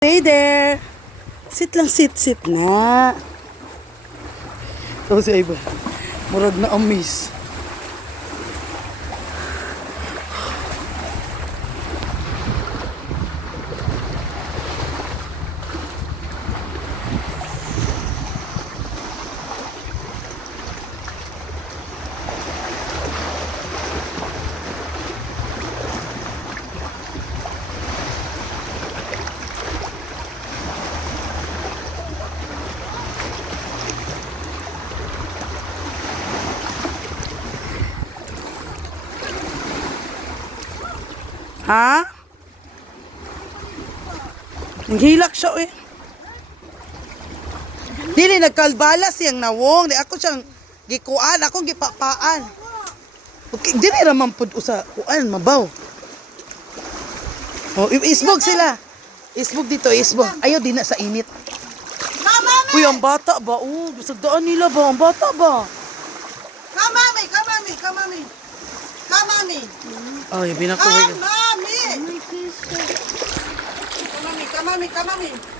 Hey there! Sit lang, sit na. Tapos si Iba, murag na amis. Ha? Nanghilak siya eh. Dili nagkalbala siyang nawong. Di ako siyang gikuan, akong gipapaan. Okay, dili raman pud usa kuan mabaw. Oh, isbog sila. Isbog dito, isbog. Ayaw din na sa init. Uy, ang bata ba? Oh, sagdaan nila ba? Ang bata ba? Kamami. Ay, binakuwi. Kamami.